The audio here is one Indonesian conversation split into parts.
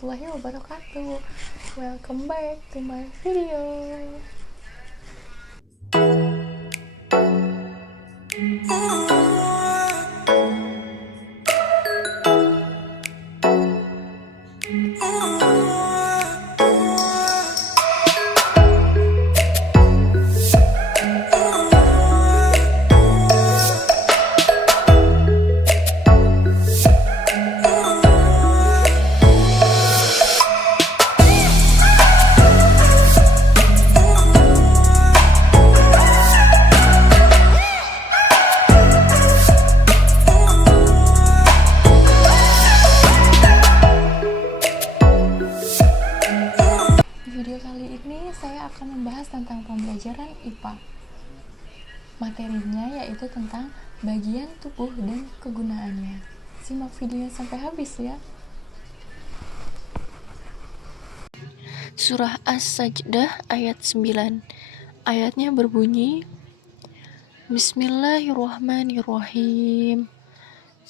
warahmatullahi wabarakatuh. Welcome back to my video. Video kali ini saya akan membahas tentang pembelajaran IPA. Materinya yaitu tentang bagian tubuh dan kegunaannya. Simak videonya sampai habis ya. Surah As-Sajdah ayat 9. Ayatnya berbunyi, Bismillahirrahmanirrahim.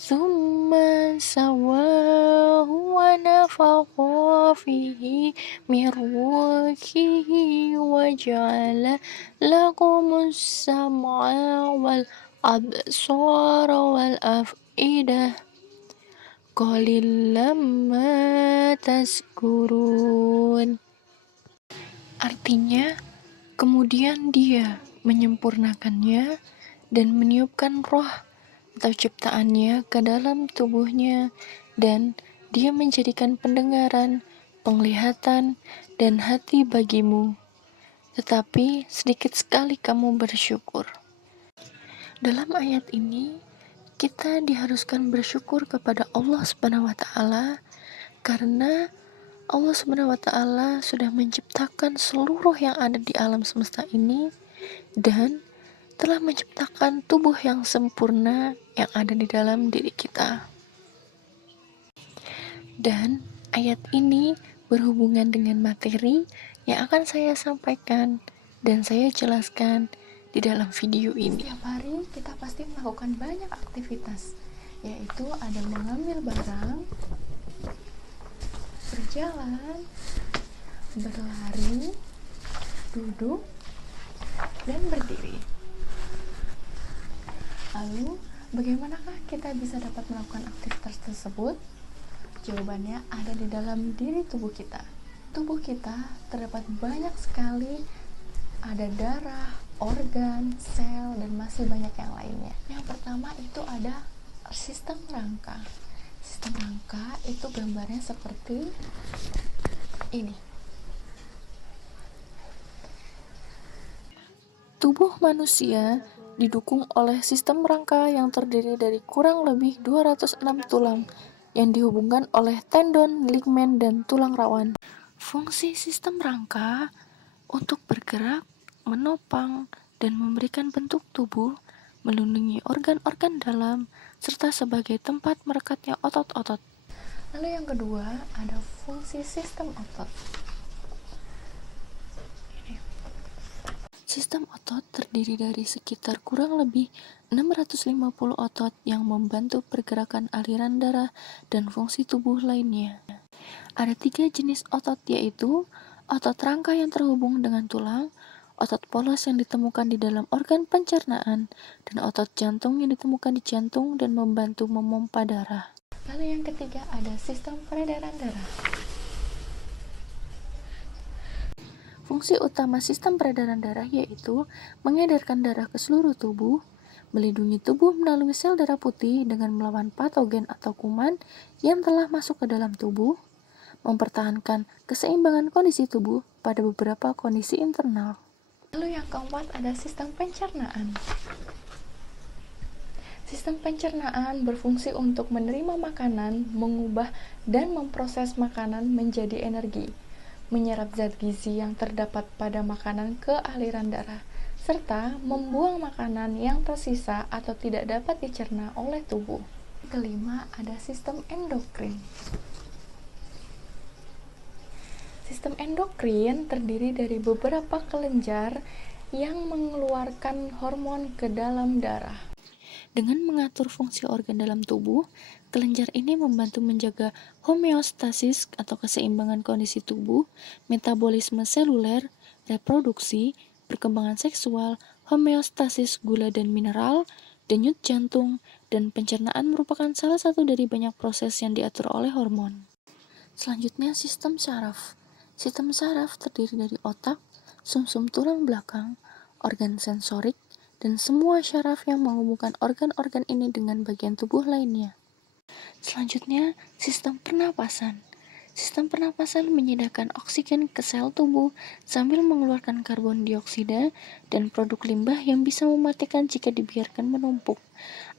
Tsumma sawahu wa nafakha fihi min ruhihi wa ja'ala lakumus sam'a wal absara wal af'idah qalilan ma tazkurun. Artinya, kemudian Dia menyempurnakannya dan meniupkan roh atau ciptaannya ke dalam tubuhnya, dan Dia menjadikan pendengaran, penglihatan, dan hati bagimu. Tetapi sedikit sekali kamu bersyukur. Dalam ayat ini, kita diharuskan bersyukur kepada Allah Subhanahu wa Ta'ala karena Allah Subhanahu wa Ta'ala sudah menciptakan seluruh yang ada di alam semesta ini dan telah menciptakan tubuh yang sempurna yang ada di dalam diri kita. Dan ayat ini berhubungan dengan materi yang akan saya sampaikan dan saya jelaskan di dalam video ini. Setiap hari kita pasti melakukan banyak aktivitas, yaitu ada mengambil barang, berjalan, berlari, duduk, dan berdiri. Lalu, bagaimanakah kita bisa dapat melakukan aktivitas tersebut? Jawabannya ada di dalam diri tubuh kita. Tubuh kita terdapat banyak sekali, ada darah, organ, sel, dan masih banyak yang lainnya. Yang pertama itu ada sistem rangka. Sistem rangka itu gambarnya seperti ini. Tubuh manusia didukung oleh sistem rangka yang terdiri dari kurang lebih 206 tulang yang dihubungkan oleh tendon, ligamen, dan tulang rawan. Fungsi sistem rangka untuk bergerak, menopang, dan memberikan bentuk tubuh, melindungi organ-organ dalam, serta sebagai tempat merekatnya otot-otot. Lalu yang kedua ada fungsi sistem otot. Sistem otot terdiri dari sekitar kurang lebih 650 otot yang membantu pergerakan aliran darah dan fungsi tubuh lainnya. Ada 3 jenis otot, yaitu otot rangka yang terhubung dengan tulang, otot polos yang ditemukan di dalam organ pencernaan, dan otot jantung yang ditemukan di jantung dan membantu memompa darah. Lalu yang ketiga ada sistem peredaran darah. Fungsi utama sistem peredaran darah yaitu mengedarkan darah ke seluruh tubuh, melindungi tubuh melalui sel darah putih dengan melawan patogen atau kuman yang telah masuk ke dalam tubuh, mempertahankan keseimbangan kondisi tubuh pada beberapa kondisi internal. Lalu yang keempat ada sistem pencernaan. Sistem pencernaan berfungsi untuk menerima makanan, mengubah dan memproses makanan menjadi energi, menyerap zat gizi yang terdapat pada makanan ke aliran darah, serta membuang makanan yang tersisa atau tidak dapat dicerna oleh tubuh. Kelima, ada sistem endokrin. Sistem endokrin terdiri dari beberapa kelenjar yang mengeluarkan hormon ke dalam darah. Dengan mengatur fungsi organ dalam tubuh, kelenjar ini membantu menjaga homeostasis atau keseimbangan kondisi tubuh, metabolisme seluler, reproduksi, perkembangan seksual, homeostasis gula dan mineral, denyut jantung, dan pencernaan merupakan salah satu dari banyak proses yang diatur oleh hormon. Selanjutnya, sistem saraf. Sistem saraf terdiri dari otak, sumsum tulang belakang, organ sensorik, dan semua syaraf yang menghubungkan organ-organ ini dengan bagian tubuh lainnya. Selanjutnya, sistem pernapasan. Sistem pernapasan menyedarkan oksigen ke sel tubuh sambil mengeluarkan karbon dioksida dan produk limbah yang bisa mematikan jika dibiarkan menumpuk.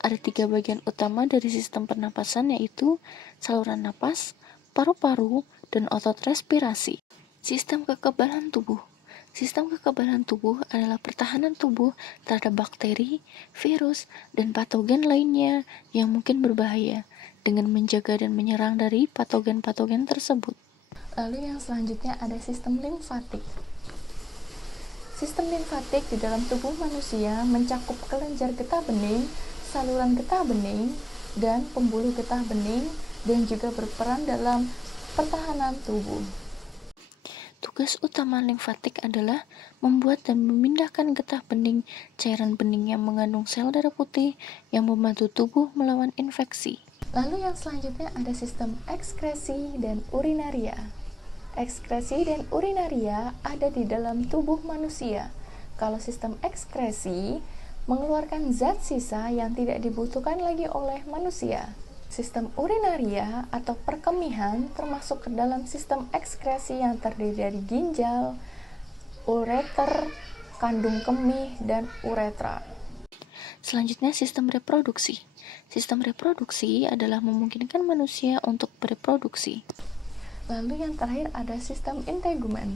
Ada 3 bagian utama dari sistem pernapasan, yaitu saluran napas, paru-paru, dan otot respirasi. Sistem kekebalan tubuh. Sistem kekebalan tubuh adalah pertahanan tubuh terhadap bakteri, virus, dan patogen lainnya yang mungkin berbahaya, dengan menjaga dan menyerang dari patogen-patogen tersebut. Lalu yang selanjutnya ada sistem limfatik. Sistem limfatik di dalam tubuh manusia mencakup kelenjar getah bening, saluran getah bening, dan pembuluh getah bening, dan juga berperan dalam pertahanan tubuh. Tugas utama limfatik adalah membuat dan memindahkan getah bening, cairan bening yang mengandung sel darah putih yang membantu tubuh melawan infeksi. Lalu yang selanjutnya ada sistem ekskresi dan urinaria. Ekskresi dan urinaria ada di dalam tubuh manusia. Kalau sistem ekskresi mengeluarkan zat sisa yang tidak dibutuhkan lagi oleh manusia. Sistem urinaria atau perkemihan termasuk ke dalam sistem ekskresi yang terdiri dari ginjal, ureter, kandung kemih, dan uretra. Selanjutnya, sistem reproduksi. Sistem reproduksi adalah memungkinkan manusia untuk bereproduksi. Lalu yang terakhir ada sistem integumen.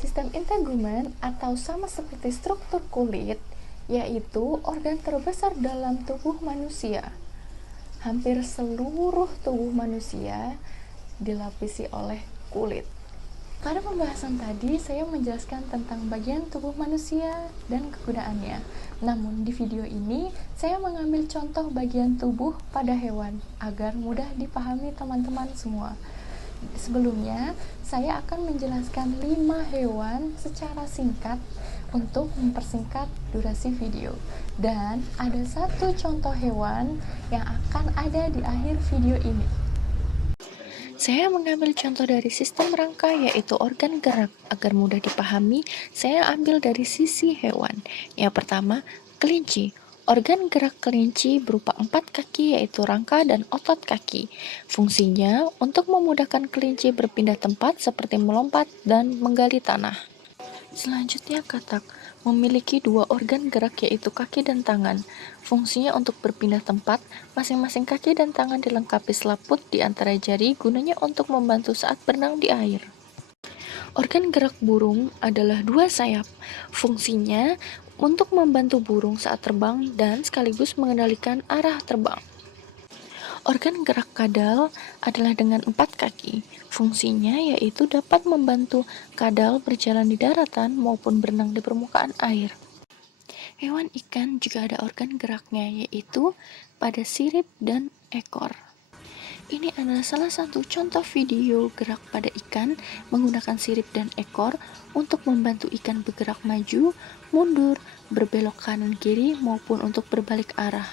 Sistem integumen atau sama seperti struktur kulit, yaitu organ terbesar dalam tubuh manusia. Hampir seluruh tubuh manusia dilapisi oleh kulit. Pada pembahasan tadi, saya menjelaskan tentang bagian tubuh manusia dan kegunaannya. Namun, di video ini, saya mengambil contoh bagian tubuh pada hewan agar mudah dipahami teman-teman semua. Sebelumnya, saya akan menjelaskan 5 hewan secara singkat untuk mempersingkat durasi video. Dan ada satu contoh hewan yang akan ada di akhir video ini. Saya mengambil contoh dari sistem rangka, yaitu organ gerak. Agar mudah dipahami, saya ambil dari sisi hewan. Yang pertama, kelinci. Organ gerak kelinci berupa 4 kaki, yaitu rangka dan otot kaki. Fungsinya untuk memudahkan kelinci berpindah tempat seperti melompat dan menggali tanah. Selanjutnya, katak memiliki 2 organ gerak, yaitu kaki dan tangan. Fungsinya untuk berpindah tempat, masing-masing kaki dan tangan dilengkapi selaput di antara jari, gunanya untuk membantu saat berenang di air. Organ gerak burung adalah 2 sayap. Fungsinya untuk membantu burung saat terbang dan sekaligus mengendalikan arah terbang. Organ gerak kadal adalah dengan 4 kaki. Fungsinya yaitu dapat membantu kadal berjalan di daratan maupun berenang di permukaan air. Hewan ikan juga ada organ geraknya, yaitu pada sirip dan ekor. Ini adalah salah satu contoh video gerak pada ikan menggunakan sirip dan ekor untuk membantu ikan bergerak maju, mundur, berbelok kanan kiri maupun untuk berbalik arah.